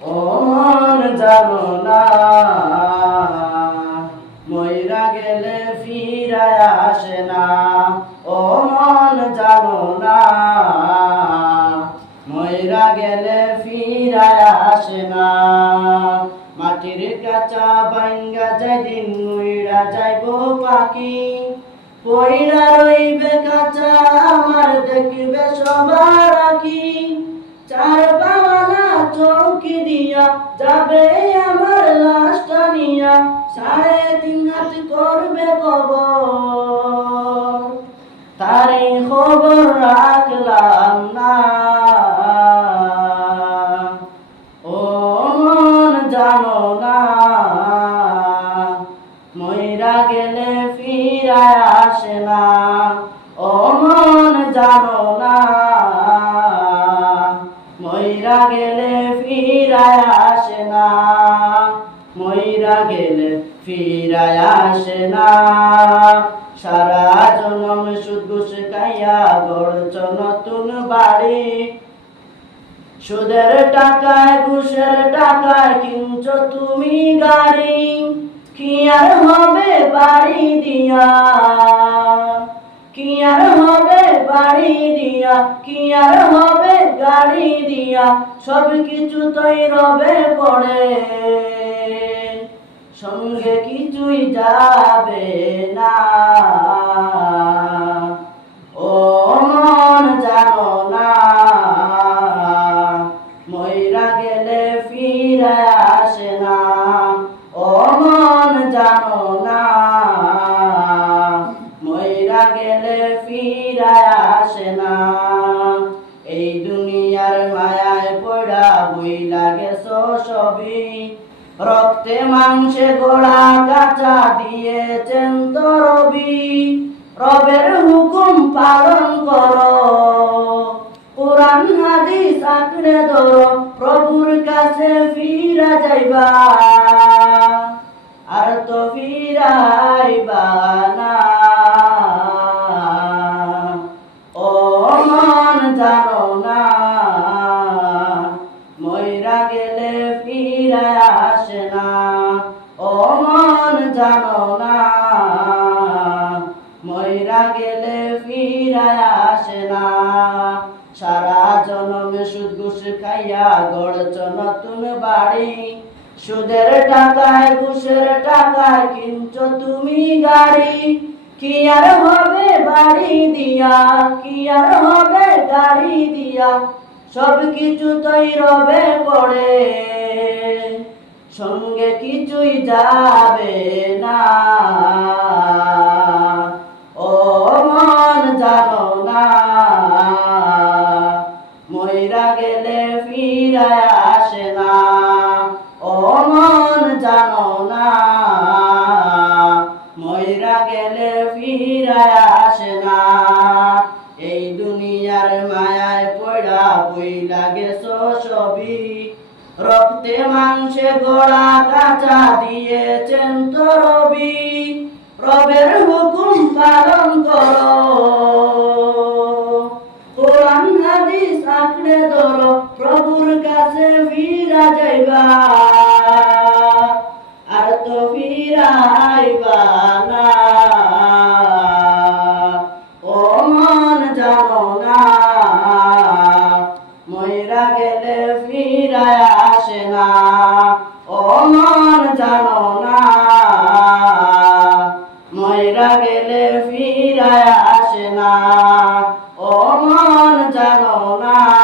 ও মন জানো না। ময়রা গেলে ফিরায় আসে না। ও মন জানো না। ময়রা গেলে ফিরায় আসে না। মাটির কাঁচা বাঙ্গা যায় দিন ময়রা যাইব পাখি পয়রা রইবে কাঁচা রাখলাম না। ও মন জানো না। ময়রা গেলে ফিরায় আসে না। ও মন জানো না। ময়রা গেলে ফিরায় আসে না। ময়রা গেলে ফিরায় আসে না। সারা জনম শুধু শেখাইয়া গড়ছ নতুন বাড়ি। সুদের টাকায়, ঘুষের টাকায় কিনছ তুমি গাড়ি। কি আর হবে বাড়ি দিয়া? কি আর হবে বাড়ি দিয়া? কি আর হবে গাড়ি দিয়া? সব কিছু তোই রবে পড়ে। সঙ্গে কিছুই যাবে না। ও মন জানো না ময়রা গেলে ফিরে আসে না। ও মন জানো না ময়রা গেলে ফিরে আসে না। এই দুনিয়ার মায়ায় পড়া বই লাগে সবই। রক্তে মাংসে গোড়া কাঁচা দিয়েছেন তো রবি রবের হুকুম পালন করো। কোরআন, হাদিস আঁকড়ে ধরো। প্রভুর কাছে ফিরা যাইবা। আর তো ফিরাইবা না। ও মন জানো না। জানো না ময়রা গেলে ফিরে আসে না। সারা জনমে সুদ ঘুষ খাইয়া গড়ছ নতুন বাড়ি? সুদের টাকায়, ঘুষের টাকায়, কিনছ তুমি গাড়ি? কি আর হবে বাড়ি দিয়া? কি আর হবে গাড়ি দিয়া? সব কিছু তৈ রবে পড়ে সঙ্গে কিছুই যাবে না। ও মন জানো না। ময়রা গেলে ফিরে আসে না। ও মন জানো না। ময়রা গেলে ফিরে আসে না। এই দুনিয়ার মায়ায় পড়া বই লাগে সবই। রক্তে মাংসে গোড়া কাঁচা দিয়েছেন তো রবি। রবের হুকুম পালন করো। কোরআন হাদিস আঁকড়ে ধরো, প্রভুর কাছে ফিরা যাইবা। 老啦啦